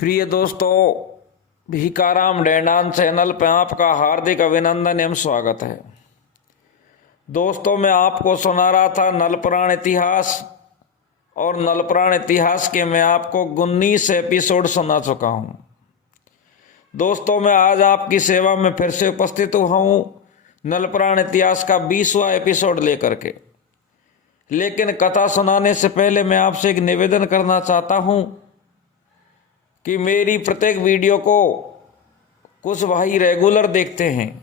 प्रिय दोस्तों, भिकाराम डेंडान चैनल पर आपका हार्दिक अभिनंदन एवं स्वागत है। दोस्तों, मैं आपको सुना रहा था नलपुराण इतिहास, और नलपुराण इतिहास के मैं आपको 19 एपिसोड सुना चुका हूं। दोस्तों, मैं आज आपकी सेवा में फिर से उपस्थित हुआ हूं नलपुराण इतिहास का 20वां एपिसोड लेकर के। लेकिन कथा सुनाने से पहले मैं आपसे एक निवेदन करना चाहता हूं कि मेरी प्रत्येक वीडियो को कुछ भाई रेगुलर देखते हैं,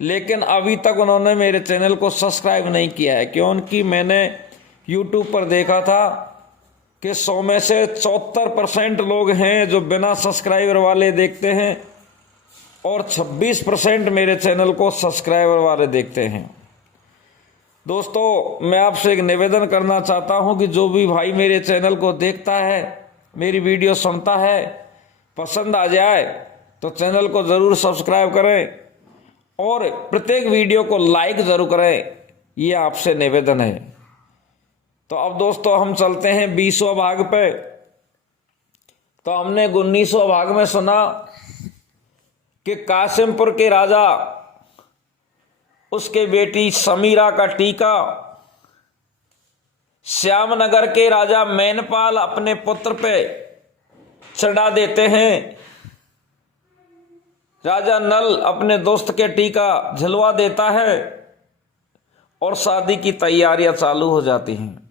लेकिन अभी तक उन्होंने मेरे चैनल को सब्सक्राइब नहीं किया है। क्योंकि मैंने यूट्यूब पर देखा था कि 100 में से 74% लोग हैं जो बिना सब्सक्राइबर वाले देखते हैं, और 26% मेरे चैनल को सब्सक्राइबर वाले देखते हैं। दोस्तों, मैं आपसे एक निवेदन करना चाहता हूं कि जो भी भाई मेरे चैनल को देखता है, मेरी वीडियो सुनता है, पसंद आ जाए तो चैनल को ज़रूर सब्सक्राइब करें और प्रत्येक वीडियो को लाइक ज़रूर करें। ये आपसे निवेदन है। तो अब दोस्तों हम चलते हैं 20वां भाग पे। तो हमने 19वां भाग में सुना कि कासिमपुर के राजा, उसके बेटी समीरा का टीका श्यामनगर के राजा मैनपाल अपने पुत्र पे चढ़ा देते हैं। राजा नल अपने दोस्त के टीका झलवा देता है और शादी की तैयारियां चालू हो जाती हैं।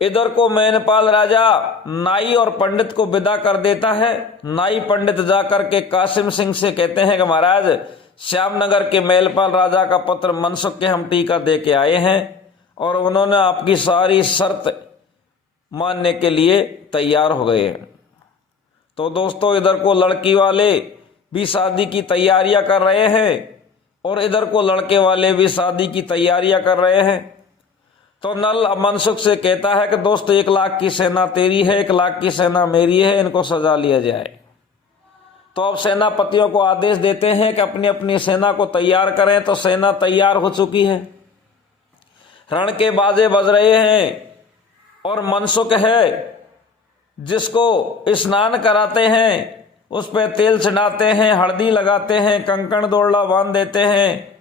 इधर को मैनपाल राजा नाई और पंडित को विदा कर देता है। नाई पंडित जाकर के कासिम सिंह से कहते हैं कि महाराज, श्यामनगर के मैनपाल राजा का पुत्र मनसुख के हम टीका दे के आए हैं और उन्होंने आपकी सारी शर्त मानने के लिए तैयार हो गए हैं। तो दोस्तों, इधर को लड़की वाले भी शादी की तैयारियां कर रहे हैं और इधर को लड़के वाले भी शादी की तैयारियां कर रहे हैं। तो नल मनसुख से कहता है कि दोस्त, 1 लाख की सेना तेरी है, 1 लाख की सेना मेरी है, इनको सजा लिया जाए। तो अब सेनापतियों को आदेश देते हैं कि अपनी अपनी सेना को तैयार करें। तो सेना तैयार हो चुकी है, रण के बाजे बज रहे हैं, और मनसुख है जिसको स्नान कराते हैं, उस पर तेल चढ़ाते हैं, हल्दी लगाते हैं, कंकण दोड़ला बांध देते हैं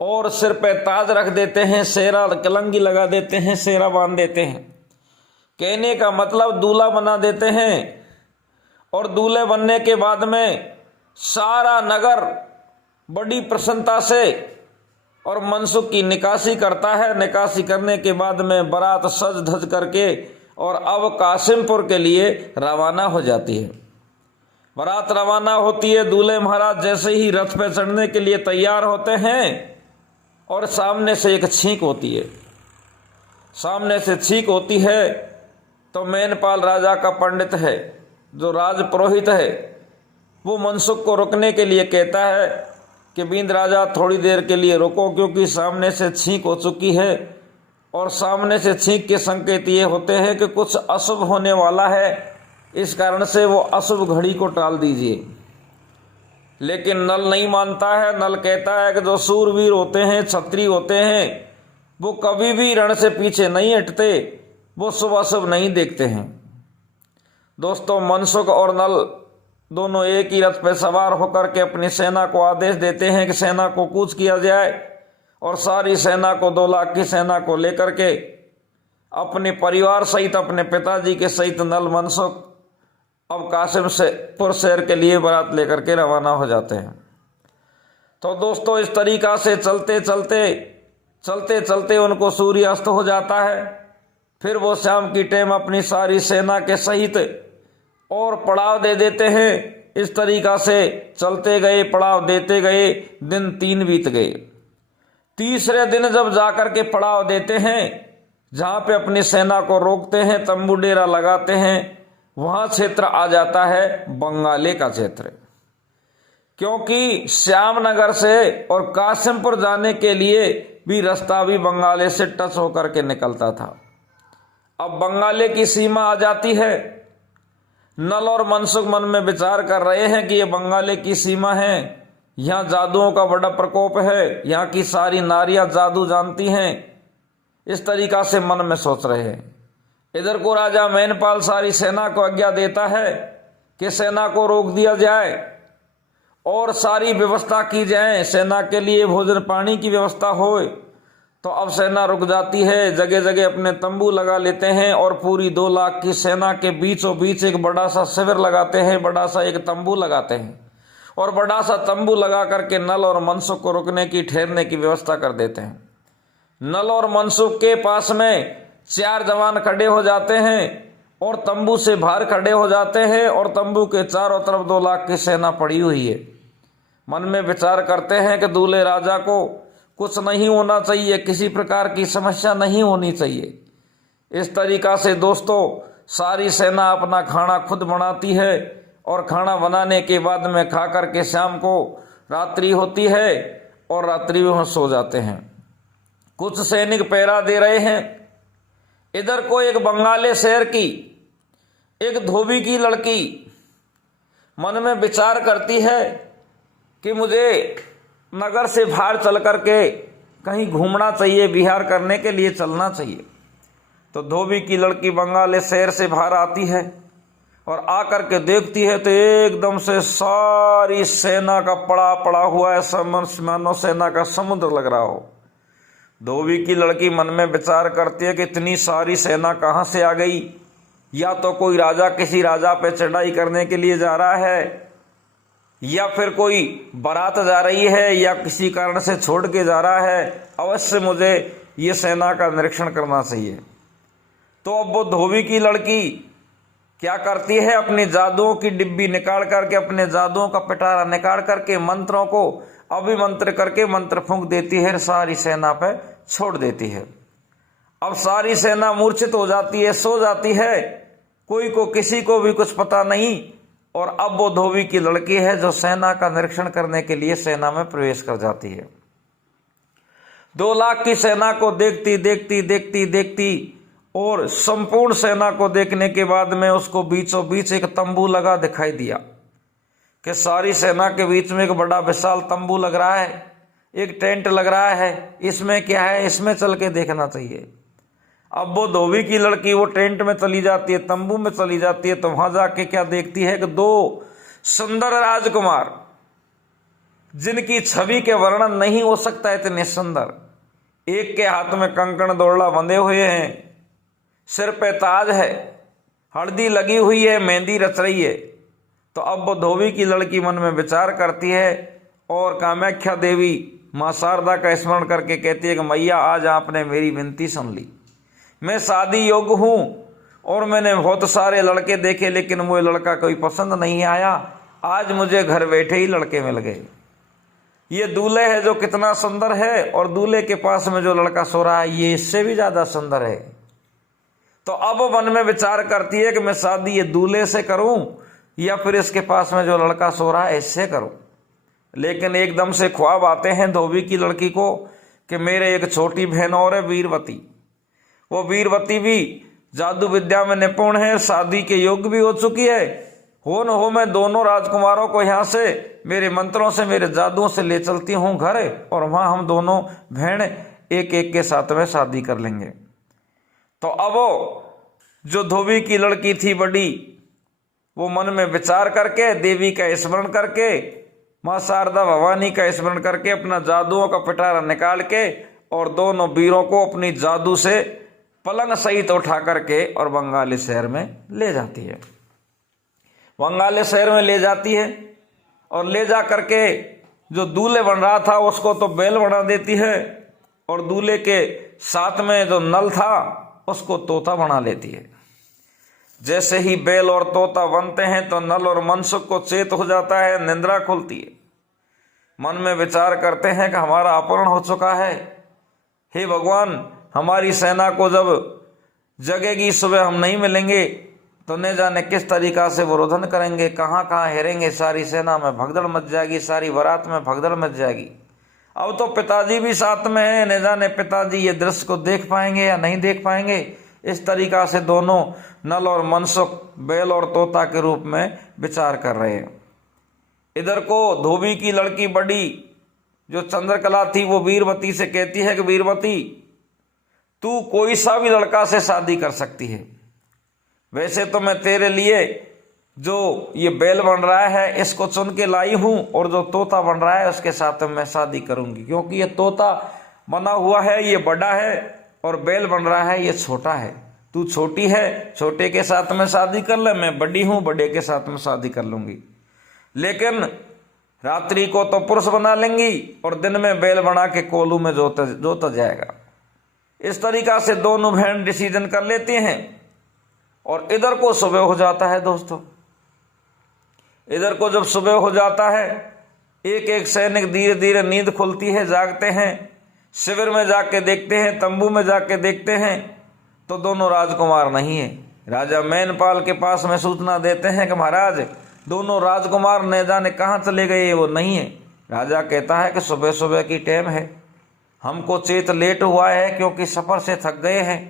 और सिर पे ताज रख देते हैं, सेरा कलंगी लगा देते हैं, सेरा बांध देते हैं। कहने का मतलब दूल्हा बना देते हैं। और दूल्हे बनने के बाद में सारा नगर बड़ी प्रसन्नता से और मनसुख की निकासी करता है। निकासी करने के बाद में बारात सज धज करके और अब कासिमपुर के लिए रवाना हो जाती है। बारात रवाना होती है। दूल्हे महाराज जैसे ही रथ पे चढ़ने के लिए तैयार होते हैं और सामने से एक छींक होती है। सामने से छींक होती है तो मैनपाल राजा का पंडित है, जो राज पुरोहित है, वो मनसुख को रुकने के लिए कहता है कि बींद राजा, थोड़ी देर के लिए रुको, क्योंकि सामने से छींक हो चुकी है और सामने से छींक के संकेत ये होते हैं कि कुछ अशुभ होने वाला है। इस कारण से वो अशुभ घड़ी को टाल दीजिए। लेकिन नल नहीं मानता है। नल कहता है कि जो सूरवीर होते हैं, क्षत्रिय होते हैं, वो कभी भी रण से पीछे नहीं हटते, वो शुभ अशुभ नहीं देखते हैं। दोस्तों, मनसुख और नल दोनों एक ही रथ पर सवार होकर के अपनी सेना को आदेश देते हैं कि सेना को कूच किया जाए, और सारी सेना को 2 लाख की सेना को लेकर के अपने परिवार सहित, अपने पिताजी के सहित नल मनसुख अब कासिमपुर शहर के लिए बारात लेकर के रवाना हो जाते हैं। तो दोस्तों, इस तरीका से चलते चलते उनको सूर्यास्त हो जाता है। फिर वो शाम की टाइम अपनी सारी सेना के सहित और पड़ाव दे देते हैं। इस तरीका से चलते गए, पड़ाव देते गए, दिन 3 बीत गए। तीसरे दिन जब जाकर के पड़ाव देते हैं, जहां पे अपनी सेना को रोकते हैं, तंबू डेरा लगाते हैं, वहां क्षेत्र आ जाता है बंगाले का क्षेत्र। क्योंकि श्यामनगर से और कासिमपुर जाने के लिए भी रास्ता भी बंगाले से टच होकर के निकलता था। अब बंगाले की सीमा आ जाती है। नल और मनसुख मन में विचार कर रहे हैं कि ये बंगाले की सीमा है, यहाँ जादुओं का बड़ा प्रकोप है, यहाँ की सारी नारियां जादू जानती हैं। इस तरीका से मन में सोच रहे हैं। इधर को राजा मैनपाल सारी सेना को आज्ञा देता है कि सेना को रोक दिया जाए और सारी व्यवस्था की जाए, सेना के लिए भोजन पानी की व्यवस्था हो। तो अब सेना रुक जाती है, जगह जगह अपने तंबू लगा लेते हैं और पूरी 2 लाख की सेना के बीचों बीच एक बड़ा सा शिविर लगाते हैं, बड़ा सा एक तंबू लगाते हैं और बड़ा सा तंबू लगा करके नल और मनसुख को रुकने की, ठहरने की व्यवस्था कर देते हैं। नल और मनसुख के पास में 4 जवान खड़े हो जाते हैं और तंबू से बाहर खड़े हो जाते हैं और तंबू के चारों तरफ 2 लाख की सेना पड़ी हुई है। मन में विचार करते हैं कि दूल्हे राजा को कुछ नहीं होना चाहिए, किसी प्रकार की समस्या नहीं होनी चाहिए। इस तरीका से दोस्तों सारी सेना अपना खाना खुद बनाती है और खाना बनाने के बाद में खा करके शाम को रात्रि होती है और रात्रि में सो जाते हैं। कुछ सैनिक पहरा दे रहे हैं। इधर को एक बंगाले शहर की एक धोबी की लड़की मन में विचार करती है कि मुझे नगर से बाहर चल करके कहीं घूमना चाहिए, विहार करने के लिए चलना चाहिए। तो धोबी की लड़की बंगाले शहर से बाहर आती है और आकर के देखती है तो एकदम से सारी सेना का पड़ा पड़ा हुआ है, मानो सेना का समुद्र लग रहा हो। धोबी की लड़की मन में विचार करती है कि इतनी सारी सेना कहाँ से आ गई, या तो कोई राजा किसी राजा पे चढ़ाई करने के लिए जा रहा है, या फिर कोई बारात जा रही है, या किसी कारण से छोड़ के जा रहा है। अवश्य मुझे ये सेना का निरीक्षण करना चाहिए। तो अब वो धोबी की लड़की क्या करती है, अपनी जादुओं की डिब्बी निकाल करके, अपने जादुओं का पिटारा निकाल करके मंत्रों को अभिमंत्र करके मंत्र फूंक देती है, सारी सेना पे छोड़ देती है। अब सारी सेना मूर्छित हो जाती है, सो जाती है, कोई को किसी को भी कुछ पता नहीं। और अब वो धोबी की लड़की है जो सेना का निरीक्षण करने के लिए सेना में प्रवेश कर जाती है। 2 लाख की सेना को देखती देखती देखती देखती और संपूर्ण सेना को देखने के बाद में उसको बीचों बीच एक तंबू लगा दिखाई दिया कि सारी सेना के बीच में एक बड़ा विशाल तंबू लग रहा है, एक टेंट लग रहा है। इसमें क्या है, इसमें चल के देखना चाहिए। अब वो धोबी की लड़की वो टेंट में चली जाती है, तंबू में चली जाती है। तो वहां जाके क्या देखती है कि 2 सुंदर राजकुमार, जिनकी छवि के वर्णन नहीं हो सकता इतने सुंदर, एक के हाथ में कंकण दोरड़ा बंधे हुए हैं, सिर पे ताज है, हल्दी लगी हुई है, मेहंदी रच रही है। तो अब वो धोबी की लड़की मन में विचार करती है और कामाख्या देवी माँ शारदा का स्मरण करके कहती है कि मैया आज आपने मेरी विनती सुन ली, मैं शादी योग्य हूँ और मैंने बहुत सारे लड़के देखे लेकिन वो लड़का कोई पसंद नहीं आया, आज मुझे घर बैठे ही लड़के मिल गए। ये दूल्हे है जो कितना सुंदर है और दूल्हे के पास में जो लड़का सो रहा है ये इससे भी ज्यादा सुंदर है। तो अब मन में विचार करती है कि मैं शादी ये दूल्हे से करूं या फिर इसके पास में जो लड़का सो रहा है इससे करूं। लेकिन एकदम से ख्वाब आते हैं धोबी की लड़की को कि मेरे एक छोटी बहन और है वीरवती, वो वीरवती भी जादू विद्या में निपुण है, शादी के योग्य भी हो चुकी है। हो न हो मैं दोनों राजकुमारों को यहाँ से मेरे मंत्रों से मेरे जादुओं से ले चलती हूँ घर, और वहाँ हम दोनों बहन एक एक के साथ में शादी कर लेंगे। तो अब जो धोबी की लड़की थी बड़ी, वो मन में विचार करके देवी का स्मरण करके माँ शारदा भवानी का स्मरण करके अपना जादुओं का पिटारा निकाल के और दोनों वीरों को अपनी जादू से पलंग सहित उठा करके और बंगाली शहर में ले जाती है। बंगाली शहर में ले जाती है और ले जा करके जो दूल्हे बन रहा था उसको तो बैल बना देती है और दूल्हे के साथ में जो नल था उसको तोता बना लेती है। जैसे ही बैल और तोता बनते हैं तो नल और मनसुख को चेत हो जाता है, निंद्रा खुलती है। मन में विचार करते हैं कि हमारा अपहरण हो चुका है, हे भगवान हमारी सेना को जब जगेगी सुबह हम नहीं मिलेंगे तो न जाने किस तरीका से वो रोधन करेंगे, कहाँ कहाँ हेरेंगे, सारी सेना में भगदड़ मच जाएगी, सारी बारात में भगदड़ मच जाएगी। अब तो पिताजी भी साथ में है, न जाने पिताजी ये दृश्य को देख पाएंगे या नहीं देख पाएंगे। इस तरीका से दोनों नल और मनसुख बैल और तोता के रूप में विचार कर रहे हैं। इधर को धोबी की लड़की बड़ी जो चंद्रकला थी वो वीरवती से कहती है कि वीरवती तू कोई सा भी लड़का से शादी कर सकती है, वैसे तो मैं तेरे लिए जो ये बैल बन रहा है इसको चुन के लाई हूं, और जो तोता बन रहा है उसके साथ मैं शादी करूंगी, क्योंकि ये तोता बना हुआ है ये बड़ा है और बैल बन रहा है ये छोटा है। तू छोटी है, छोटे के साथ में शादी कर ले, मैं बड़ी हूं, बड़े के साथ में शादी कर लूंगी। लेकिन रात्रि को तो पुरुष बना लेंगी और दिन में बैल बना के कोलू में जोता जाएगा। इस तरीका से दोनों बहन डिसीजन कर लेती हैं। और इधर को सुबह हो जाता है दोस्तों। इधर को जब सुबह हो जाता है, एक एक सैनिक धीरे धीरे नींद खुलती है, जागते हैं। शिविर में जाके देखते हैं, तंबू में जाके देखते हैं तो दोनों राजकुमार नहीं है। राजा मैनपाल के पास में सूचना देते हैं कि महाराज दोनों राजकुमार न जाने कहाँ चले गए, वो नहीं है। राजा कहता है कि सुबह सुबह की टाइम है, हमको चेत लेट हुआ है क्योंकि सफर से थक गए हैं,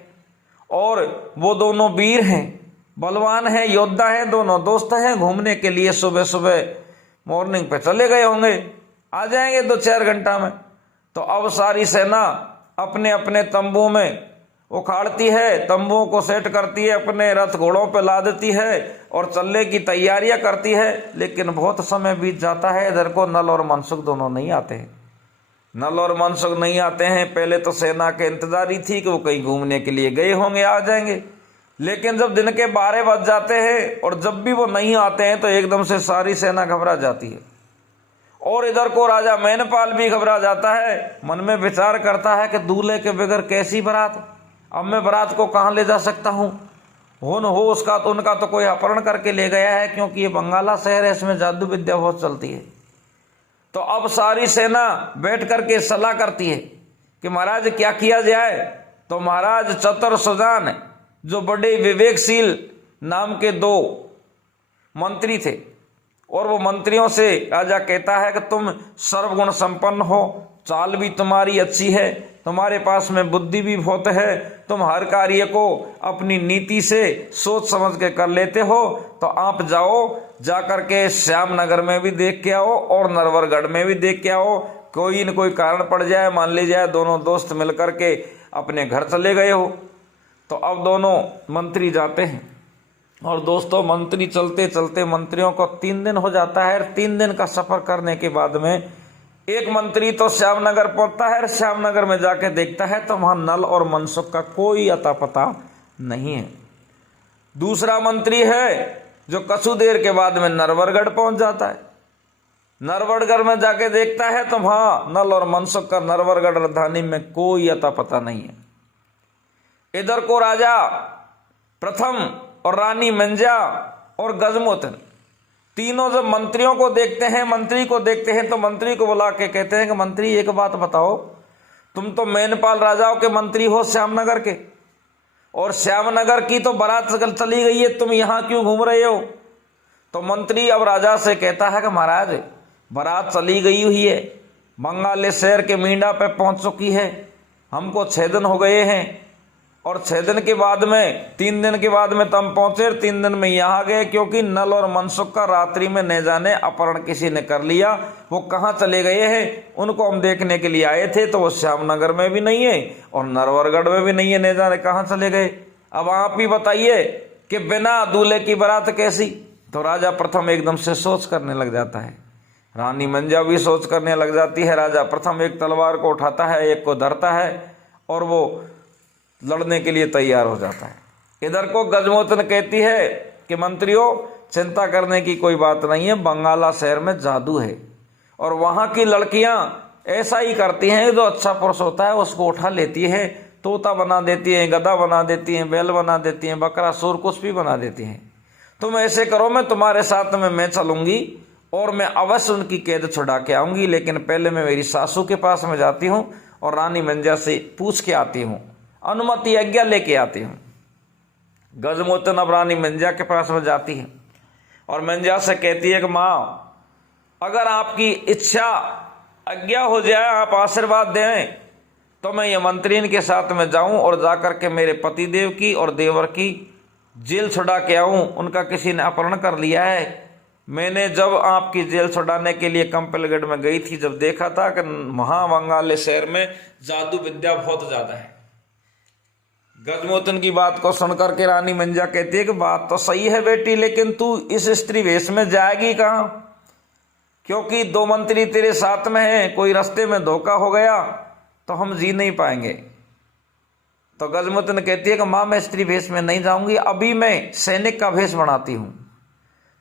और वो दोनों वीर हैं, बलवान हैं, योद्धा हैं, दोनों दोस्त हैं, घूमने के लिए सुबह सुबह मॉर्निंग पे चले गए होंगे, आ जाएंगे 2-4 घंटा में। तो अब सारी सेना अपने अपने तंबू में उखाड़ती है, तंबुओं को सेट करती है, अपने रथ घोड़ों पे ला देती है और चलने की तैयारियां करती है। लेकिन बहुत समय बीत जाता है, इधर को नल और मनसुख दोनों नहीं आते हैं। नल और मनसुख नहीं आते हैं। पहले तो सेना के इंतजारी थी कि वो कहीं घूमने के लिए गए होंगे, आ जाएंगे। लेकिन जब दिन के 12 बज जाते हैं और जब भी वो नहीं आते हैं तो एकदम से सारी सेना घबरा जाती है। और इधर को राजा मैनपाल भी घबरा जाता है, मन में विचार करता है कि दूल्हे के बगैर कैसी बारात, अब मैं बारात को कहाँ ले जा सकता हूँ। हो न हो उसका तो उनका तो कोई अपहरण करके ले गया है, क्योंकि ये बंगाला शहर है, इसमें जादू विद्या बहुत चलती है। तो अब सारी सेना बैठ करके सलाह करती है कि महाराज क्या किया जाए। तो महाराज चतुर सुजान जो बड़े विवेकशील नाम के 2 मंत्री थे, और वो मंत्रियों से राजा कहता है कि तुम सर्वगुण संपन्न हो, चाल भी तुम्हारी अच्छी है, तुम्हारे पास में बुद्धि भी बहुत है, तुम हर कार्य को अपनी नीति से सोच समझ के कर लेते हो। तो आप जाओ, जाकर के श्यामनगर में भी देख के आओ और नरवरगढ़ में भी देख के आओ। कोई न कोई कारण पड़ जाए, मान ली जाए दोनों दोस्त मिलकर के अपने घर चले गए हो। तो अब दोनों मंत्री जाते हैं, और दोस्तों मंत्री चलते चलते मंत्रियों को 3 दिन हो जाता है। 3 दिन का सफर करने के बाद में एक मंत्री तो श्यामनगर पहुंचता है, और श्यामनगर में जाके देखता है तो वहां नल और मनसुख का कोई अता पता नहीं है। दूसरा मंत्री है जो कुछ देर के बाद में नरवरगढ़ पहुंच जाता है। नरवरगढ़ में जाके देखता है तो वहां नल और मनसुख का नरवरगढ़ राजधानी में कोई अता पता नहीं है। इधर को राजा प्रथम और रानी मंजा और गजमोतन तीनों जब मंत्रियों को देखते हैं, मंत्री को देखते हैं, तो मंत्री को बुला के कहते हैं कि मंत्री एक बात बताओ, तुम तो मैनपाल राजाओं के मंत्री हो श्यामनगर के, और श्यामनगर की तो बारात चली गई है, तुम यहाँ क्यों घूम रहे हो। तो मंत्री अब राजा से कहता है कि महाराज बारात चली गई हुई है, बंगाली शहर के मींडा पे पहुंच चुकी है, हमको 6 दिन हो गए हैं, और 6 दिन के बाद में 3 दिन के बाद में तुम पहुंचे, 3 दिन में यहाँ गए, क्योंकि नल और मनसुख का रात्रि में न जाने अपहरण किसी ने कर लिया। वो कहाँ चले गए हैं, उनको हम देखने के लिए आए थे, तो वो श्यामनगर में भी नहीं है और नरवरगढ़ में भी नहीं है, न जाने कहाँ चले गए। अब आप ही बताइए कि बिना दूल्हे की बारात कैसी। तो राजा प्रथम एकदम से सोच करने लग जाता है, रानी मंजा भी सोच करने लग जाती है। राजा प्रथम एक तलवार को उठाता है, एक को धरता है, और वो लड़ने के लिए तैयार हो जाता है। इधर को गजमोतन कहती है कि मंत्रियों चिंता करने की कोई बात नहीं है, बंगाला शहर में जादू है, और वहाँ की लड़कियाँ ऐसा ही करती हैं, जो अच्छा पुरुष होता है उसको उठा लेती है, तोता बना देती हैं, गधा बना देती हैं, बैल बना देती हैं, बकरा सूर कुछ भी बना देती हैं। तुम ऐसे करो, मैं तुम्हारे साथ में मैं चलूंगी और मैं अवश्य उनकी कैद छुड़ा के आऊंगी, लेकिन पहले मैं मेरी सासू के पास में जाती हूँ और रानी मंजा से पूछ के आती हूँ, अनुमति आज्ञा लेके आती हूँ। गजमोतन अब रानी मंजा के पास में जाती है और मंजा से कहती है कि माँ, अगर आपकी इच्छा आज्ञा हो जाए, आप आशीर्वाद दें, तो मैं ये मंत्रीन के साथ में जाऊं और जाकर के मेरे पतिदेव की और देवर की जेल छुड़ा के आऊं। उनका किसी ने अपहरण कर लिया है। मैंने जब आपकी जेल छुड़ाने के लिए कंपलगढ़ में गई थी, जब देखा था कि महाबंगाल शहर में जादू विद्या बहुत ज्यादा है, गजमोतन की बात को सुनकर के रानी मंजा कहती है कि बात तो सही है बेटी, लेकिन तू इस स्त्री वेश में जाएगी कहाँ, क्योंकि 2 मंत्री तेरे साथ में हैं, कोई रास्ते में धोखा हो गया तो हम जी नहीं पाएंगे। तो गजमोतन कहती है कि माँ मैं स्त्री वेश में नहीं जाऊंगी, अभी मैं सैनिक का भेष बनाती हूँ।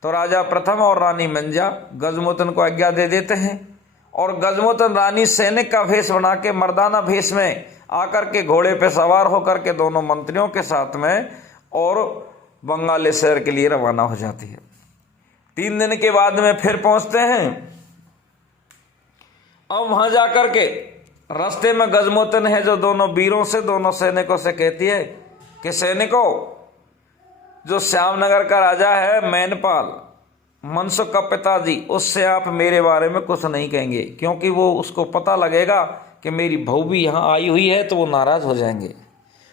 तो राजा प्रथम और रानी मंजा गजमोतन को आज्ञा दे देते हैं और गजमोतन रानी सैनिक का भेष बना के मर्दाना भेष में आकर के घोड़े पे सवार होकर के दोनों मंत्रियों के साथ में और बंगाली शहर के लिए रवाना हो जाती है। 3 दिन के बाद में फिर पहुंचते हैं। अब वहां जाकर के रास्ते में गजमोतन है जो दोनों वीरों से, दोनों सैनिकों से कहती है कि सैनिकों, जो श्यामनगर का राजा है मैनपाल, मनसुख का पिताजी, उससे आप मेरे बारे में कुछ नहीं कहेंगे, क्योंकि वो उसको पता लगेगा कि मेरी बहू भी यहाँ आई हुई है तो वो नाराज हो जाएंगे।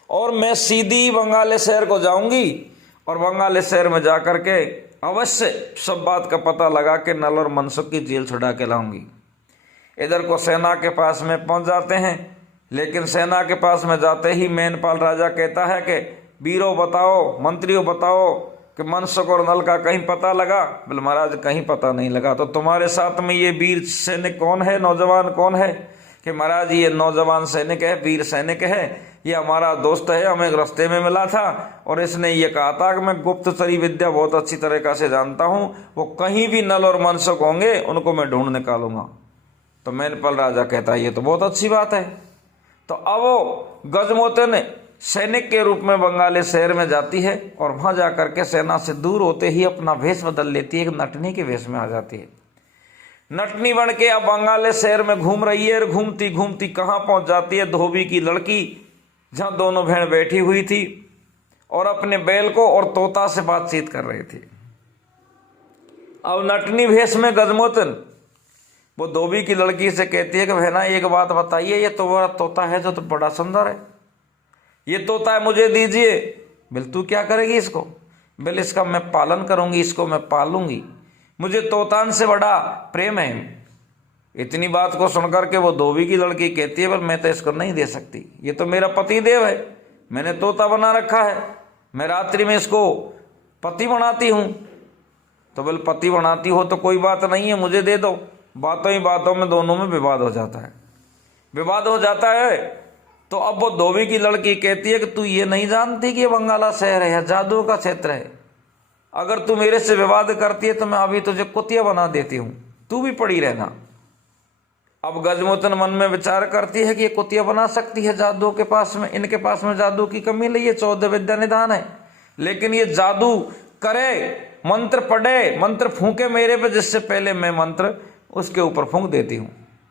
और मैं सीधी बंगाली शहर को जाऊंगी और बंगाली शहर में जाकर के अवश्य सब बात का पता लगा के नल और मनसुख की जेल छुड़ा के लाऊंगी। इधर को सेना के पास में पहुंच जाते हैं, लेकिन सेना के पास में जाते ही मैनपाल राजा कहता है कि वीरों बताओ, मंत्रियों बताओ कि मनसुख और नल का कहीं पता लगा? बोले महाराज कहीं पता नहीं लगा। तो तुम्हारे साथ में ये वीर सैनिक कौन है, नौजवान कौन है? कि महाराज ये नौजवान सैनिक है, वीर सैनिक है, ये हमारा दोस्त है, हमें रास्ते में मिला था और इसने ये कहा था कि मैं गुप्तचरी विद्या बहुत अच्छी तरीका से जानता हूँ, वो कहीं भी नल और मनसुख होंगे उनको मैं ढूंढ निकालूंगा। तो मैनपाल राजा कहता है ये तो बहुत अच्छी बात है। तो अब वो गजमोतन सैनिक के रूप में बंगाली शहर में जाती है और वहां जाकर के सेना से दूर होते ही अपना भेष बदल लेती है, एक नटनी के भेष में आ जाती है। नटनी बन के अब बंगाली शहर में घूम रही है और घूमती घूमती कहाँ पहुंच जाती है? धोबी की लड़की, जहां दोनों बहन बैठी हुई थी और अपने बैल को और तोता से बातचीत कर रही थी। अब नटनी भेष में गजमोतन वो धोबी की लड़की से कहती है कि बहना एक बात बताइए, ये तुम्हारा तोता है जो तो बड़ा सुंदर है, ये तोता है मुझे दीजिए। बिल तू क्या करेगी इसको? बिल इसका मैं पालन करूंगी, इसको मैं पालूंगी, मुझे तोतान से बड़ा प्रेम है। इतनी बात को सुनकर के वो धोबी की लड़की कहती है पर मैं तो इसको नहीं दे सकती, ये तो मेरा पति देव है, मैंने तोता बना रखा है, मैं रात्रि में इसको पति बनाती हूँ। तो बोल पति बनाती हो तो कोई बात नहीं है, मुझे दे दो। बातों ही बातों में दोनों में विवाद हो जाता है, विवाद हो जाता है। तो अब वो धोबी की लड़की कहती है कि तू ये नहीं जानती कि ये बंगाला शहर है, जादू का क्षेत्र है, अगर तू मेरे से विवाद करती है तो मैं अभी तुझे कुतिया बना देती हूँ, तू भी पड़ी रहना। अब गजमोतन मन में विचार करती है कि ये कुतिया बना सकती है जादू के पास में, इनके पास में जादू की कमी नहीं है, 14 विद्या निदान है, लेकिन ये जादू करे, मंत्र पढ़े, मंत्र फूके मेरे पे, जिससे पहले मैं मंत्र उसके ऊपर फूंक देती हूँ।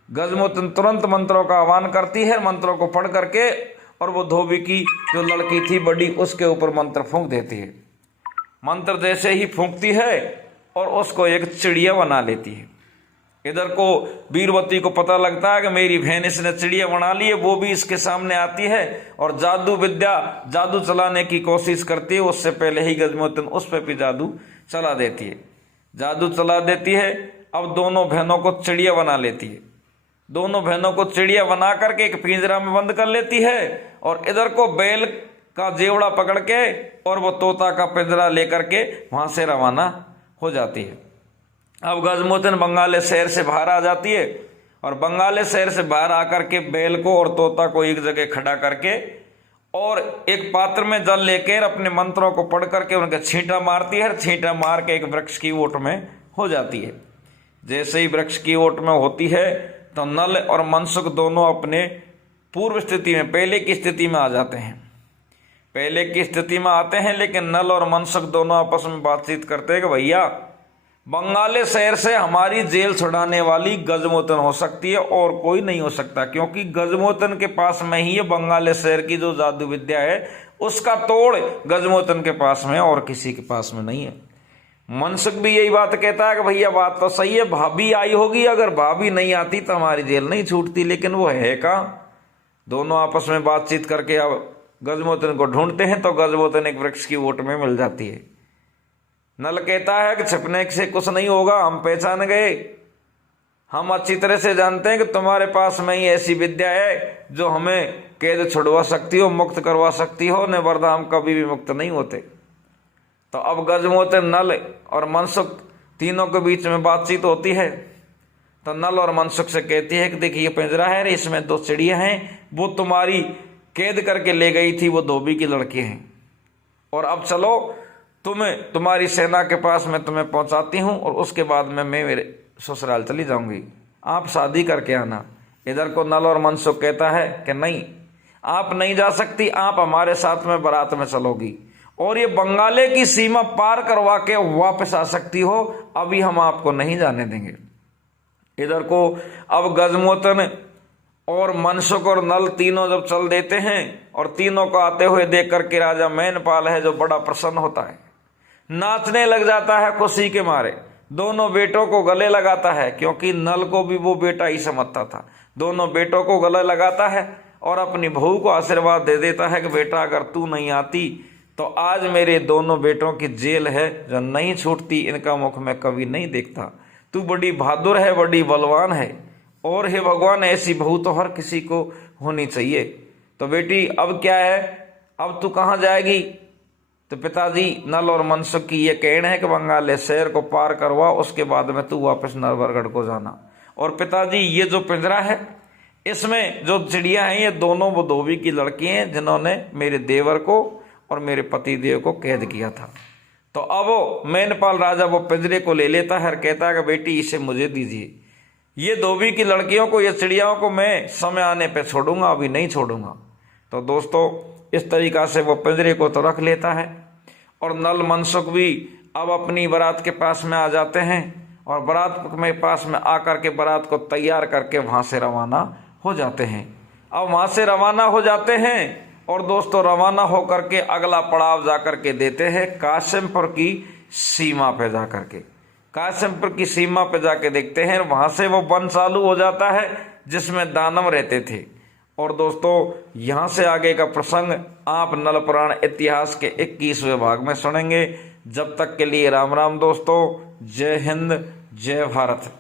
गजमोतन तुरंत मंत्रों का आह्वान करती है, मंत्रों को पढ़ करके, और वो धोबी की जो लड़की थी बड़ी उसके ऊपर मंत्र फूंक देती है। मंत्र जैसे ही फूंकती है और उसको एक चिड़िया बना लेती है। इधर को वीरवती को पता लगता है कि मेरी बहन इसने चिड़िया बना ली है, वो भी इसके सामने आती है और जादू विद्या, जादू चलाने की कोशिश करती है। उससे पहले ही गजमोतन उस पर भी जादू चला देती है, जादू चला देती है। अब दोनों बहनों को चिड़िया बना लेती है, दोनों बहनों को चिड़िया बना करके एक पिंजरा में बंद कर लेती है और इधर को बैल का जेवड़ा पकड़ के और वो तोता का पिंजरा लेकर के वहां से रवाना हो जाती है। अब गजमोतन बंगाली शहर से बाहर आ जाती है और बंगाली शहर से बाहर आकर के बैल को और तोता को एक जगह खड़ा करके और एक पात्र में जल लेकर अपने मंत्रों को पढ़ करके उनके छींटा मारती है। छींटा मार के एक वृक्ष की ओट में हो जाती है। जैसे ही वृक्ष की ओट में होती है तो नल और मनसुख दोनों अपने पूर्व स्थिति में, पहले की स्थिति में आ जाते हैं, पहले की स्थिति में आते हैं। लेकिन नल और मनसुख दोनों आपस में बातचीत करते हैं कि भैया बंगाली शहर से हमारी जेल छुड़ाने वाली गजमोतन हो सकती है और कोई नहीं हो सकता, क्योंकि गजमोतन के पास में ही है बंगाली शहर की जो जादू विद्या है, उसका तोड़ गजमोतन के पास में और किसी के पास में नहीं है। मनसुख भी यही बात कहता है कि भैया बात तो सही है, भाभी आई होगी, अगर भाभी नहीं आती तो हमारी जेल नहीं छूटती, लेकिन वो है कहाँ। दोनों आपस में बातचीत करके अब गजमोतन को ढूंढते हैं तो गजमोतन एक वृक्ष की ओट में मिल जाती है। नल कहता है कि छिपने से कुछ नहीं होगा, हम पहचान गए। हम अच्छी तरह से जानते हैं कि तुम्हारे पास में ही ऐसी विद्या है जो हमें कैद छुड़वा सकती हो, मुक्त करवा सकती हो, ने वरना हम कभी भी मुक्त नहीं होते। तो अब गजमोत्र, नल और मनसुख तीनों के बीच में बातचीत होती है। तो नल और मनसुख से कहती है कि देखिए ये पिंजरा है, इसमें 2 चिड़िया हैं, वो तुम्हारी कैद करके ले गई थी, वो धोबी की लड़की हैं। और अब चलो तुम्हारी सेना के पास मैं तुम्हें पहुंचाती हूं और उसके बाद में मैं मेरे ससुराल चली जाऊंगी, आप शादी करके आना। इधर को नल और मनसुख कहता है कि नहीं, आप नहीं जा सकती, आप हमारे साथ में बारात में चलोगी और ये बंगाले की सीमा पार करवा के वापस आ सकती हो, अभी हम आपको नहीं जाने देंगे। इधर को अब गजमोत्र और मनसुख और नल तीनों जब चल देते हैं और तीनों को आते हुए देख करके राजा मैनपाल है जो बड़ा प्रसन्न होता है, नाचने लग जाता है खुशी के मारे, दोनों बेटों को गले लगाता है, क्योंकि नल को भी वो बेटा ही समझता था। दोनों बेटों को गले लगाता है और अपनी बहू को आशीर्वाद दे देता है कि बेटा अगर तू नहीं आती तो आज मेरे दोनों बेटों की जेल है जो नहीं छूटती, इनका मुख मैं कभी नहीं देखता। तू बड़ी बहादुर है, बड़ी बलवान है, और हे भगवान ऐसी बहू तो हर किसी को होनी चाहिए। तो बेटी अब क्या है, अब तू कहाँ जाएगी? तो पिताजी नल और मनसुख की ये कहना है कि बंगाल शहर को पार करवा, उसके बाद में तू वापस नरवरगढ़ को जाना। और पिताजी ये जो पिंजरा है इसमें जो चिड़िया हैं ये दोनों वो धोबी की लड़की हैं जिन्होंने मेरे देवर को और मेरे पति देव को कैद किया था। तो अब वो मैनपाल राजा वो पिंजरे को ले लेता है और कहता है कि बेटी इसे मुझे दीजिए, ये धोबी की लड़कियों को, ये चिड़ियाओं को मैं समय आने पे छोड़ूंगा, अभी नहीं छोड़ूंगा। तो दोस्तों इस तरीका से वो पिंजरे को तो रख लेता है और नल मनसुख भी अब अपनी बारात के पास में आ जाते हैं और बारात में पास में आकर के बारात को तैयार करके वहाँ से रवाना हो जाते हैं। अब वहाँ से रवाना हो जाते हैं और दोस्तों रवाना होकर के अगला पड़ाव जाकर के देते हैं कासिमपुर की सीमा पे जाकर के। कासिमपुर की सीमा पे जाके देखते हैं, वहाँ से वो वन चालू हो जाता है जिसमें दानव रहते थे। और दोस्तों यहाँ से आगे का प्रसंग आप नल पुराण इतिहास के 21वें भाग में सुनेंगे। जब तक के लिए राम राम दोस्तों, जय हिंद, जय भारत।